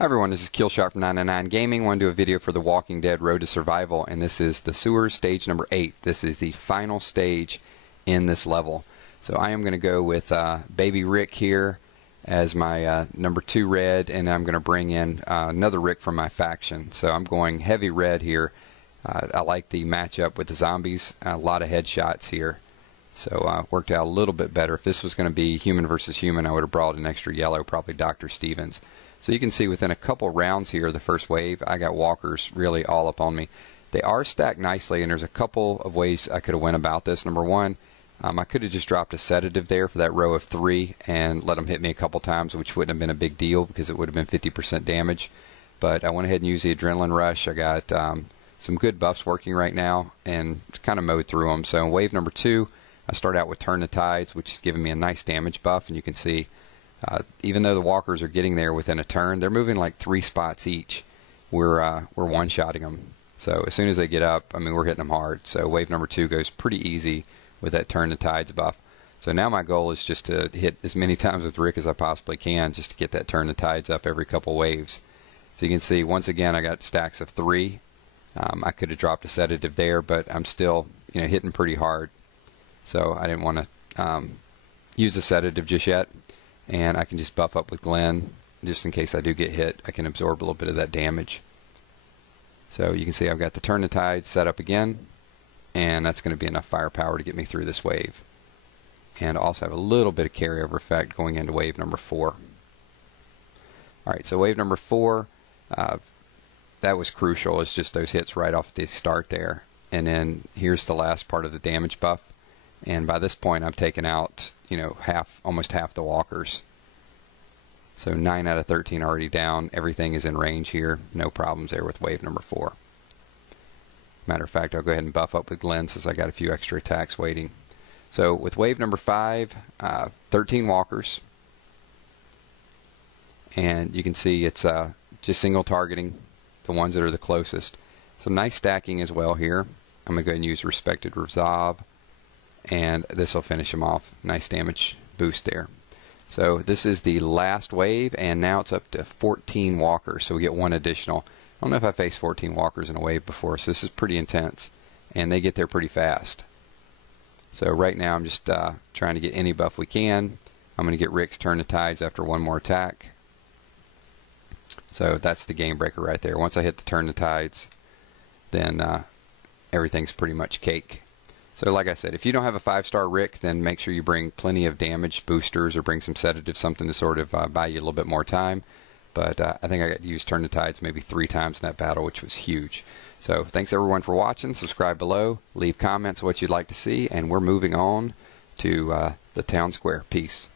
Hi everyone, this is Killshot from 999 Gaming. I want to do a video for The Walking Dead Road to Survival, and this is the sewers stage number 8. This is the final stage in this level. So I am going to go with Baby Rick here as my number 2 red, and I'm going to bring in another Rick from my faction. So I'm going heavy red here. I like the matchup with the zombies. A lot of headshots here. So worked out a little bit better. If this was going to be human versus human, I would have brought an extra yellow, probably Dr. Stevens. So you can see within a couple rounds here, the first wave, I got walkers really all up on me. They are stacked nicely, and there's a couple of ways I could have went about this. Number one, I could have just dropped a sedative there for that row of 3 and let them hit me a couple times, which wouldn't have been a big deal because it would have been 50% damage. But I went ahead and used the adrenaline rush. I got some good buffs working right now and kind of mowed through them. So in wave number 2, I start out with Turn the Tides, which is giving me a nice damage buff, and you can see even though the walkers are getting there within a turn, they're moving like 3 spots each. We're one-shotting them. So as soon as they get up, I mean, we're hitting them hard. So wave number 2 goes pretty easy with that Turn the Tides buff. So now my goal is just to hit as many times with Rick as I possibly can, just to get that Turn the Tides up every couple waves. So you can see, once again, I got stacks of 3. I could have dropped a sedative there, but I'm still, hitting pretty hard. So I didn't want to use the sedative just yet. And I can just buff up with Glenn, just in case I do get hit. I can absorb a little bit of that damage. So you can see I've got the Turn the Tide set up again, and that's going to be enough firepower to get me through this wave. And also have a little bit of carryover effect going into wave number 4. Alright, so wave number 4, that was crucial. It's just those hits right off the start there. And then here's the last part of the damage buff. And by this point, I've taken out, almost half the walkers. So 9 out of 13 already down. Everything is in range here. No problems there with wave number 4. Matter of fact, I'll go ahead and buff up with Glenn since I got a few extra attacks waiting. So with wave number 5, 13 walkers. And you can see it's just single targeting the ones that are the closest. Some nice stacking as well here. I'm going to go ahead and use Respected Resolve. And this will finish him off. Nice damage boost there. So this is the last wave, and now it's up to 14 walkers, so we get 1 additional. I don't know if I faced 14 walkers in a wave before, so this is pretty intense, and they get there pretty fast. So right now I'm just trying to get any buff we can. I'm going to get Rick's Turn the Tides after 1 more attack. So that's the game breaker right there. Once I hit the Turn the Tides, then everything's pretty much cake. So like I said, if you don't have a 5-star Rick, then make sure you bring plenty of damage boosters or bring some sedatives, something to sort of buy you a little bit more time. But I think I got to use Turn the Tides maybe 3 times in that battle, which was huge. So thanks everyone for watching. Subscribe below. Leave comments what you'd like to see. And we're moving on to the town square. Peace.